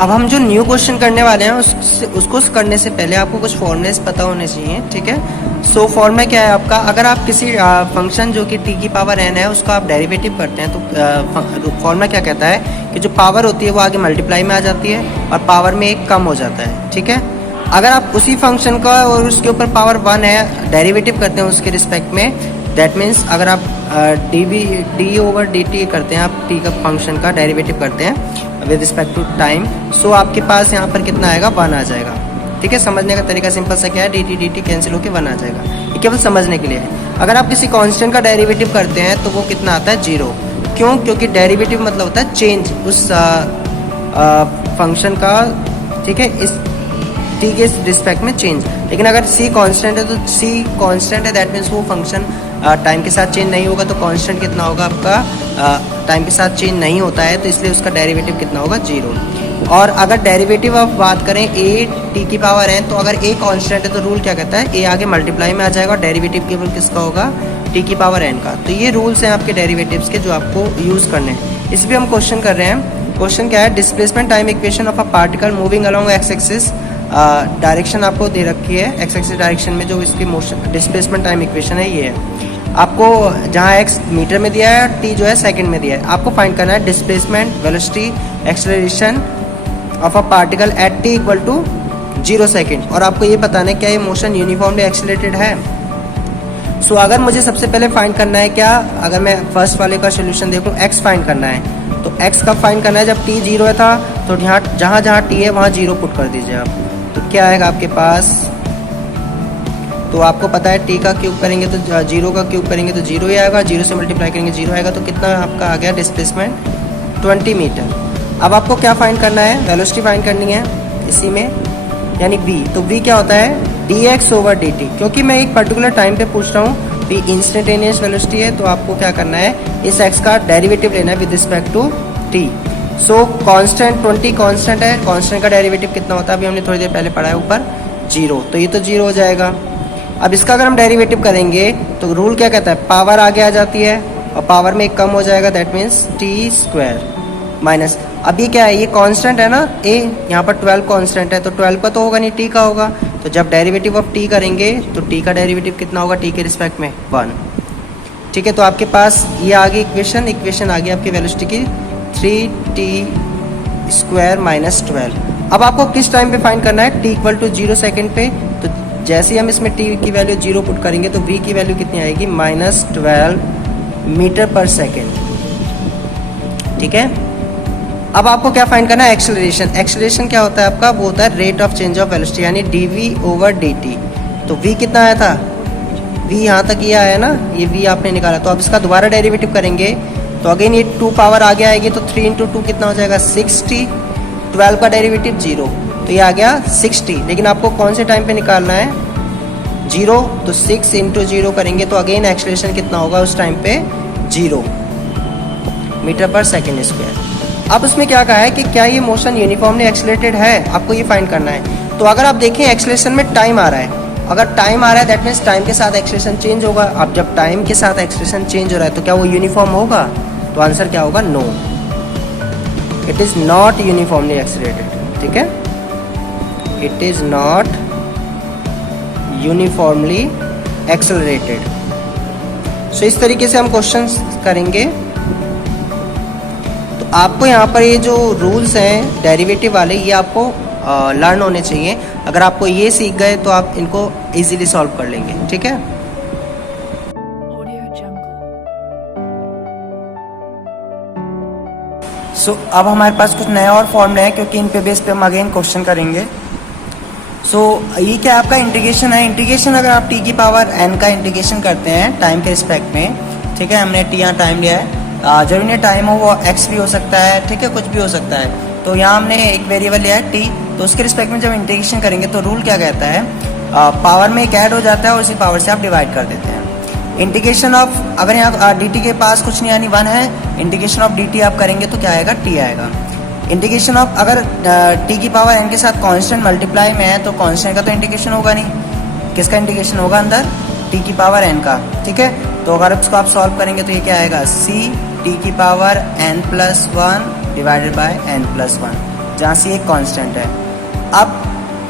अब हम जो न्यू क्वेश्चन करने वाले हैं उसको करने से पहले आपको कुछ फॉर्मूलेस पता होने चाहिए, ठीक है। सो फॉर्मूला क्या है आपका, अगर आप किसी फंक्शन जो कि t की पावर n है उसका आप डेरिवेटिव करते हैं तो फॉर्मूला क्या कहता है कि जो पावर होती है वो आगे मल्टीप्लाई में आ जाती है और पावर में एक कम हो जाता है, ठीक है। अगर आप उसी फंक्शन का और उसके ऊपर पावर 1 है डेरिवेटिव करते हैं उसके रिस्पेक्ट में, दैट मीन्स अगर आप डी ओवर डी टी करते हैं, आप टी का फंक्शन का डेरिवेटिव करते हैं विद रिस्पेक्ट टू टाइम, सो आपके पास यहाँ पर कितना आएगा, 1 आ जाएगा, ठीक है। समझने का तरीका सिंपल सा क्या है, डी टी कैंसिल होकर 1 आ जाएगा, ये केवल समझने के लिए है। अगर आप किसी कांस्टेंट का डेरिवेटिव करते हैं तो वो कितना आता है, 0। क्यों? क्योंकि डेरिवेटिव मतलब होता है चेंज उस फंक्शन का, ठीक है, इस टी के रिस्पेक्ट में चेंज। लेकिन अगर सी कांस्टेंट है तो सी कांस्टेंट है, दैट मीन्स वो फंक्शन टाइम के साथ चेंज नहीं होगा, तो कांस्टेंट कितना होगा आपका, टाइम के साथ चेंज नहीं होता है, तो इसलिए उसका डेरिवेटिव कितना होगा, 0। और अगर डेरिवेटिव आप बात करें ए टी की पावर n, तो अगर ए कांस्टेंट है तो रूल क्या कहता है, ए आगे मल्टीप्लाई में आ जाएगा और डेरिवेटिव केवल किसका होगा, टी की पावर n का। तो ये रूल्स हैं आपके डेरिवेटिव्स के जो आपको यूज़ करने हैं। इस पर हम क्वेश्चन कर रहे हैं। क्वेश्चन क्या है, displacement time equation of a particle moving along x axis, direction आपको दे रखी है, एक्स एक्सिस डायरेक्शन में जो इसकी मोशन डिस्प्लेसमेंट टाइम इक्वेशन है ये है। आपको जहाँ एक्स मीटर में दिया है, टी जो है सेकंड में दिया है, आपको फाइंड करना है displacement, velocity, acceleration of a particle at t equal to 0 second. और आपको ये बताना है क्या ये मोशन यूनिफॉर्मली एक्सेलरेटेड है। सो अगर मुझे सबसे पहले फाइंड करना है क्या, अगर मैं फर्स्ट वाले का सोल्यूशन देखूँ, एक्स फाइंड करना है, तो एक्स कब फाइंड करना है, जब टी 0 था, तो यहाँ जहाँ जहाँ टी है वहाँ 0 पुट कर दीजिए आप, तो क्या आएगा आपके पास, तो आपको पता है टी का क्यूब करेंगे तो 0 का क्यूब करेंगे तो 0 ही आएगा, 0 से मल्टीप्लाई करेंगे 0 आएगा, तो कितना आपका आ गया डिस्प्लेसमेंट, 20 मीटर। अब आपको क्या फाइंड करना है, वेलोसिटी फाइंड करनी है इसी में, यानी v। तो v क्या होता है, dx ओवर dt। क्योंकि मैं एक पर्टिकुलर टाइम पे पूछ रहा हूँ, v इंस्टेंटेनियस वेलोसिटी है, तो आपको क्या करना है, इस x का डेरिवेटिव लेना है with respect to t। So constant 20 constant है, कांस्टेंट का डेरिवेटिव कितना होता है, अभी हमने थोड़ी देर पहले पढ़ा है ऊपर, 0, तो ये तो 0 हो जाएगा। अब इसका अगर हम डेरिवेटिव करेंगे तो रूल क्या कहता है, पावर आगे आ जाती है और पावर में एक कम हो जाएगा, that means T square minus, अब ये क्या है, ये कांस्टेंट है ना a, यहाँ पर 12 कांस्टेंट है, तो 12 का तो होगा नहीं, t का होगा, तो जब डेरिवेटिव ऑफ t करेंगे तो t का डेरिवेटिव कितना होगा, t के रिस्पेक्ट में 1, ठीक है। तो आपके पास ये आ गई इक्वेशन आ गई आपकी वेलोसिटी की 3t स्क्वायर माइनस 12। अब आपको किस टाइम पे फाइंड करना है, t इक्वल टू 0 सेकेंड पे, तो जैसे ही हम इसमें t की वैल्यू 0 पुट करेंगे तो v की वैल्यू कितनी आएगी, -12 मीटर पर सेकेंड, ठीक है। अब आपको क्या फाइंड करना है, एक्सेलरेशन। एक्सेलरेशन क्या होता है आपका, वो होता है rate of change of velocity, यानी dv ओवर dt। तो v कितना आया था, v यहाँ तक ये आया ना, ये v आपने निकाला, तो अब इसका दोबारा डेरिवेटिव करेंगे तो अगेन ये 2 पावर आगे आएगी, तो 3 × 2 कितना हो जाएगा, 60, 12 का डेरिवेटिव 0, तो ये आ गया 60। लेकिन आपको कौन से टाइम पे निकालना है, 0, तो 6 × 0 करेंगे तो अगेन एक्सेलरेशन कितना होगा उस टाइम पे, 0 मीटर पर सेकेंड स्क्वायर। अब उसमें क्या कहा है कि क्या ये मोशन यूनिफॉर्मली एक्सेलरेटेड है, आपको ये फाइंड करना है। तो अगर आप देखें एक्सेलरेशन में टाइम आ रहा है, अगर टाइम आ रहा है दैट मीन्स टाइम के साथ एक्सेलरेशन चेंज होगा। अब जब टाइम के साथ एक्सेलरेशन चेंज हो रहा है तो क्या वो यूनिफॉर्म होगा, तो आंसर क्या होगा, no, it is not uniformly accelerated, ठीक है, it is not uniformly accelerated. So इस तरीके से हम क्वेश्चन करेंगे। तो आपको यहाँ पर ये जो रूल्स हैं डेरिवेटिव वाले, ये आपको लर्न होने चाहिए। अगर आपको ये सीख गए तो आप इनको इजीली सॉल्व कर लेंगे, ठीक है। सो अब हमारे पास कुछ नए और फॉर्मूले हैं, क्योंकि इन पे बेस पे हम अगेन क्वेश्चन करेंगे। सो ये क्या आपका इंटीग्रेशन है। इंटीग्रेशन अगर आप टी की पावर n का इंटीग्रेशन करते हैं टाइम के रिस्पेक्ट में, ठीक है, हमने टी यहाँ टाइम लिया है, जरूरी नहीं टाइम हो, वो x भी हो सकता है, ठीक है, कुछ भी हो सकता है। तो यहाँ हमने एक वेरिएबल लिया है t, तो उसके रिस्पेक्ट में जब इंटीग्रेशन करेंगे तो रूल क्या कहता है, पावर में एक ऐड हो जाता है और उसी पावर से आप डिवाइड कर देते हैं। इंटीग्रेशन ऑफ, अगर यहाँ dt के पास कुछ नहीं यानी 1 है, इंटीग्रेशन ऑफ dt आप करेंगे तो क्या आएगा, t आएगा। इंटीग्रेशन ऑफ, अगर t की पावर n के साथ कांस्टेंट मल्टीप्लाई में है तो कांस्टेंट का तो इंटीग्रेशन होगा नहीं, किसका इंटीग्रेशन होगा अंदर, t की पावर n का, ठीक है। तो अगर उसको आप सॉल्व करेंगे तो ये क्या आएगा, c t की power n+1 divided by n+1। जहाँ सी एक कांस्टेंट है। अब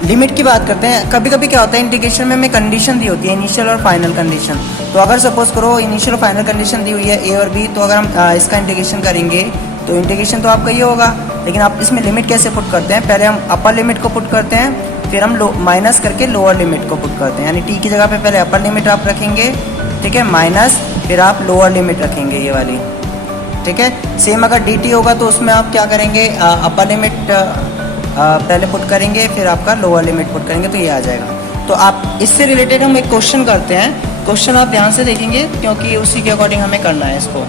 लिमिट की बात करते हैं। कभी कभी क्या होता है इंटीग्रेशन में हमें कंडीशन दी होती है, इनिशियल और फाइनल कंडीशन। तो अगर सपोज करो इनिशियल और फाइनल कंडीशन दी हुई है ए और बी, तो अगर हम इसका इंटीग्रेशन करेंगे तो इंटीग्रेशन तो आपका ये होगा, लेकिन आप इसमें लिमिट कैसे पुट करते हैं, पहले हम अपर लिमिट को पुट करते हैं, फिर हम माइनस करके लोअर लिमिट को पुट करते हैं। यानी टी की जगह पे पहले अपर लिमिट आप रखेंगे, ठीक है, माइनस, फिर आप लोअर लिमिट रखेंगे ये वाली, ठीक है। सेम अगर डी टी होगा तो उसमें आप क्या करेंगे, अपर लिमिट पहले पुट करेंगे, फिर आपका लोअर लिमिट पुट करेंगे, तो ये आ जाएगा। तो आप इससे रिलेटेड हम एक क्वेश्चन करते हैं। क्वेश्चन आप ध्यान से देखेंगे क्योंकि उसी के अकॉर्डिंग हमें करना है इसको,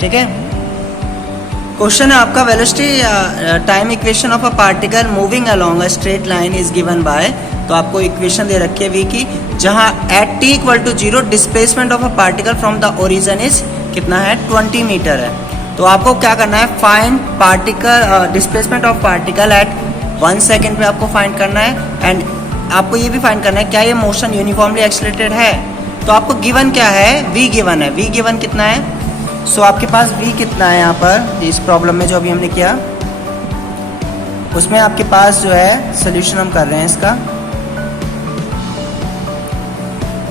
ठीक है। क्वेश्चन है आपका, velocity time equation of a particle moving along a straight line is given by. तो आपको इक्वेशन दे रखी है वी की, जहां at t equal to 0 displacement of a particle from the origin is कितना है, 20 मीटर है। तो आपको क्या करना है, find particle displacement of particle at 1 second पे आपको फाइंड करना है। एंड आपको ये भी फाइंड करना है क्या ये मोशन यूनिफॉर्मली एक्सेलरेटेड है। तो आपको गिवन क्या है, v गिवन है। v गिवन कितना है, सो आपके पास v कितना है यहाँ पर इस प्रॉब्लम में जो अभी हमने किया, उसमें आपके पास जो है सोल्यूशन हम कर रहे हैं इसका।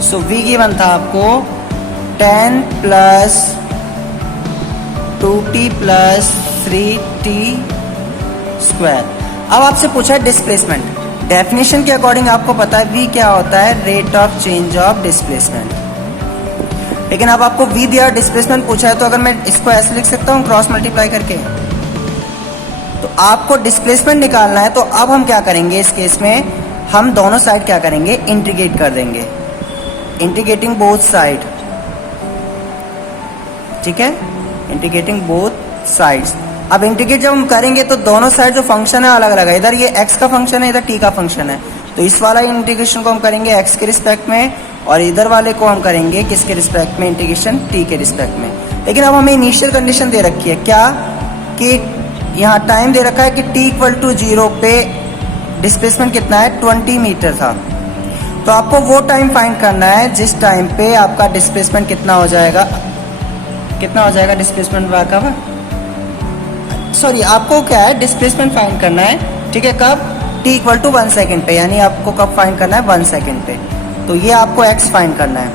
सो v गिवन था आपको 10 plus 2t plus 3t square. अब आपसे पूछा है डिस्प्लेसमेंट। डेफिनेशन के अकॉर्डिंग आपको पता है v क्या होता है, rate of change of displacement. लेकिन अब आपको v दिया, डिस्प्लेसमेंट पूछा है, तो अगर मैं इसको ऐसे लिख सकता हूँ क्रॉस मल्टीप्लाई करके। तो आपको डिस्प्लेसमेंट निकालना है, तो अब हम क्या करेंगे इस केस में, हम दोनों साइड क्या करेंगे, इंटीग्रेट कर देंगे, इंटीग्रेटिंग बोथ साइड, ठीक है, इंटीग्रेटिंग बोथ साइड्स। अब इंटीग्रेट जब हम करेंगे तो दोनों साइड जो फंक्शन है अलग अलग है, इधर ये x का फंक्शन है, इधर t का फंक्शन है। तो इस वाला इंटीग्रेशन को हम करेंगे x के रिस्पेक्ट में, और इधर वाले को हम करेंगे किसके रिस्पेक्ट में, इंटीग्रेशन t के रिस्पेक्ट में। लेकिन अब हमें इनिशियल कंडीशन दे रखी है क्या, कि यहाँ टाइम दे रखा है कि t इक्वल टू 0 पे डिस्प्लेसमेंट कितना है, 20 मीटर था। तो आपको वो टाइम फाइंड करना है जिस टाइम पे आपका डिस्प्लेसमेंट कितना हो जाएगा, कितना हो जाएगा डिस्प्लेसमेंट का, सॉरी आपको क्या है डिस्प्लेसमेंट फाइंड करना है, ठीक है, कब, t इक्वल टू 1 सेकेंड पे, यानी आपको कब फाइंड करना है, 1 सेकेंड पे। तो ये आपको x फाइंड करना है।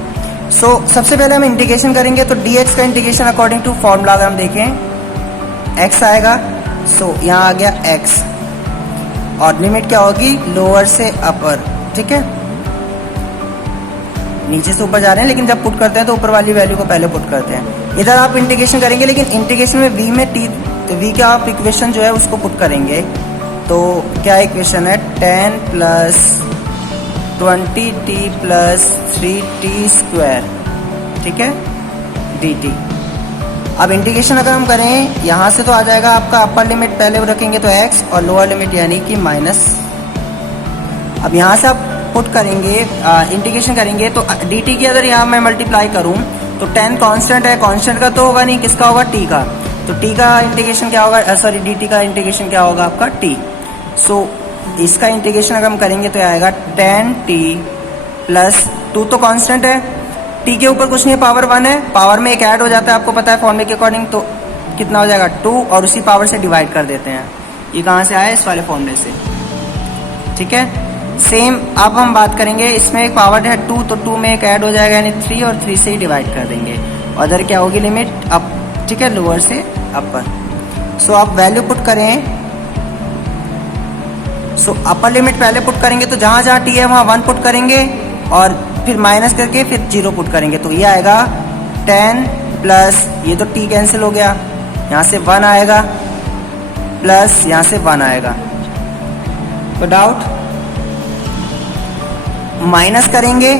सो सबसे पहले हम इंटीग्रेशन करेंगे, तो dx का इंटीग्रेशन अकॉर्डिंग टू फॉर्मूला अगर हम देखें x आएगा, सो यहाँ आ गया x, और लिमिट क्या होगी, लोअर से अपर, ठीक है, नीचे से ऊपर जा रहे हैं, लेकिन जब पुट करते हैं तो ऊपर वाली वैल्यू को पहले पुट करते हैं। इधर आप इंटीग्रेशन करेंगे, लेकिन इंटीग्रेशन में v में t, तो v का आप इक्वेशन जो है उसको पुट करेंगे। तो क्या इक्वेशन है, 10 plus 20t plus 3t square, ठीक है, dt। अब इंटीग्रेशन अगर हम करें यहाँ से तो आ जाएगा आपका अपर लिमिट पहले रखेंगे तो x, और लोअर लिमिट यानी कि माइनस। अब यहाँ से आप पुट करेंगे, इंटीग्रेशन करेंगे, तो dt की अगर यहाँ मैं मल्टीप्लाई करूँ तो 10 कांस्टेंट है, कांस्टेंट का तो होगा नहीं, किसका होगा, t का। तो t का इंटीग्रेशन क्या होगा, सॉरी dt का इंटीग्रेशन क्या होगा आपका, t। सो इसका इंटीग्रेशन अगर हम करेंगे तो आएगा 10t प्लस 2 तो कांस्टेंट है, t के ऊपर कुछ नहीं है, पावर 1 है, पावर में एक ऐड हो जाता है, आपको पता है फॉर्मूले के अकॉर्डिंग। तो कितना हो जाएगा, 2, और उसी पावर से डिवाइड कर देते हैं। ये कहाँ से आया, इस वाले फॉर्मूले से, ठीक है। सेम अब हम बात करेंगे, इसमें एक पावर है 2, तो 2 में एक ऐड हो जाएगा यानी 3, और 3 से ही डिवाइड कर देंगे। अदर क्या होगी, लिमिट अप, ठीक है, लोअर से अपर। सो आप वैल्यू पुट करें, सो अपर लिमिट पहले पुट करेंगे, तो जहाँ जहाँ t है वहाँ 1 पुट करेंगे, और फिर माइनस करके फिर 0 पुट करेंगे। तो ये आएगा 10 प्लस, ये तो t कैंसिल हो गया, यहाँ से 1 आएगा, प्लस यहाँ से 1 आएगा। तो डाउट, माइनस करेंगे,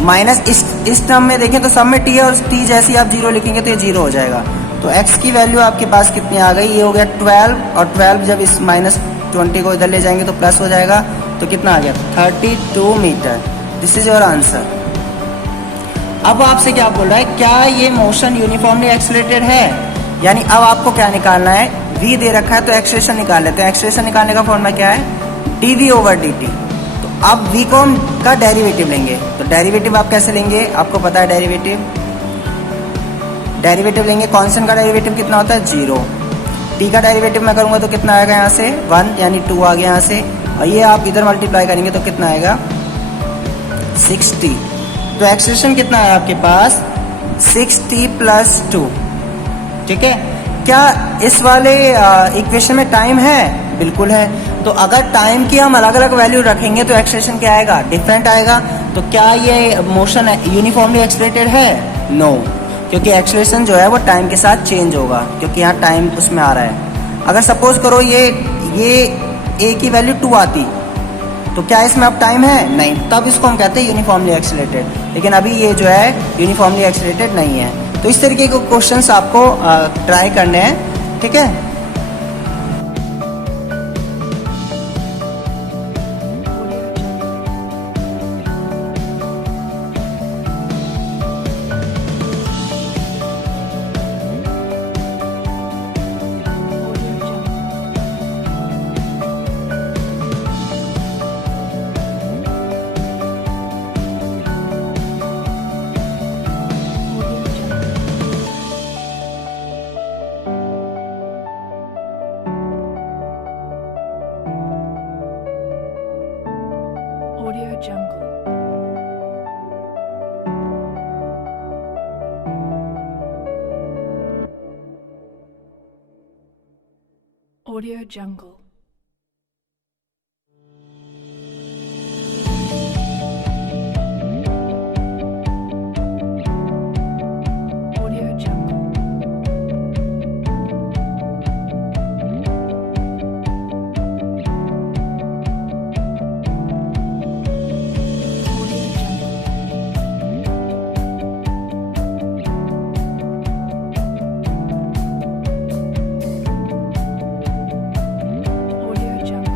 माइनस इस टर्म में देखें तो सब में t है, और t जैसे आप 0 लिखेंगे तो ये 0 हो जाएगा। तो x की वैल्यू आपके पास कितनी आ गई, ये हो गया 12, और 12 जब इस माइनस 20 को इधर ले जाएंगे तो प्लस हो जाएगा, तो कितना आ गया, 32 metre. This is your answer. अब आपसे क्या बोल रहा है, क्या ये मोशन यूनिफॉर्मली एक्सेलरेटेड है, यानी अब आपको क्या निकालना है, v दे रखा है तो एक्सेलरेशन निकाल लेते हैं। एक्सेलरेशन निकालने का फॉर्मूला क्या है, dv ओवर dt। तो अब v को का डेरिवेटिव लेंगे, तो डेरिवेटिव आप कैसे लेंगे, आपको पता है डेरिवेटिव लेंगे, कांस्टेंट का डेरिवेटिव कितना होता है, 0। t का डेरिवेटिव मैं करूंगा तो कितना आएगा यहाँ से 1 यानी 2 आ गया यहाँ से, और ये आप इधर मल्टीप्लाई करेंगे तो कितना आएगा 6t। तो एक्सप्रेशन कितना है आपके पास 6t प्लस 2। ठीक है, क्या इस वाले इक्वेशन में टाइम है? बिल्कुल है। तो अगर टाइम की हम अलग अलग वैल्यू रखेंगे तो एक्सप्रेशन क्या आएगा? डिफरेंट आएगा। तो क्या ये मोशन यूनिफॉर्मली एक्सलेटेड है? नो, क्योंकि एक्सलेशन जो है वो टाइम के साथ चेंज होगा, क्योंकि यहाँ टाइम उसमें आ रहा है। अगर सपोज करो ये a की वैल्यू 2 आती, तो क्या इसमें अब टाइम है? नहीं, तब इसको हम कहते हैं यूनिफॉर्मली एक्सलेटेड। लेकिन अभी ये जो है यूनिफॉर्मली एक्सलेटेड नहीं है। तो इस तरीके के क्वेश्चंस आपको ट्राई करने हैं। ठीक है, Audio Jungle. Audio Jungle. Audio Jungle. Audio Jungle. Audio Jungle. Audio Jungle.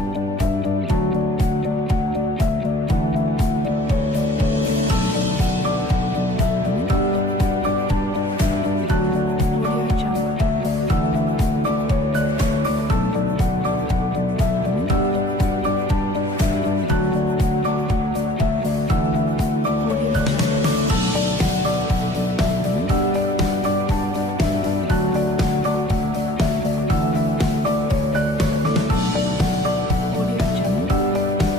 Audio Jungle. Audio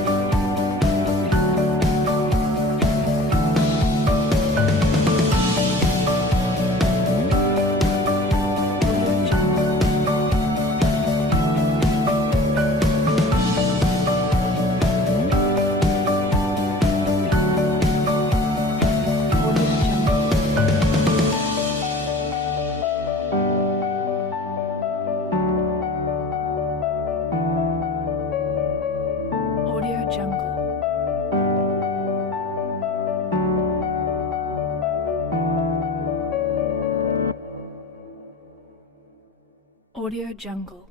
Jungle. Audio Jungle. Audio Jungle. Audio Jungle. Audio Jungle.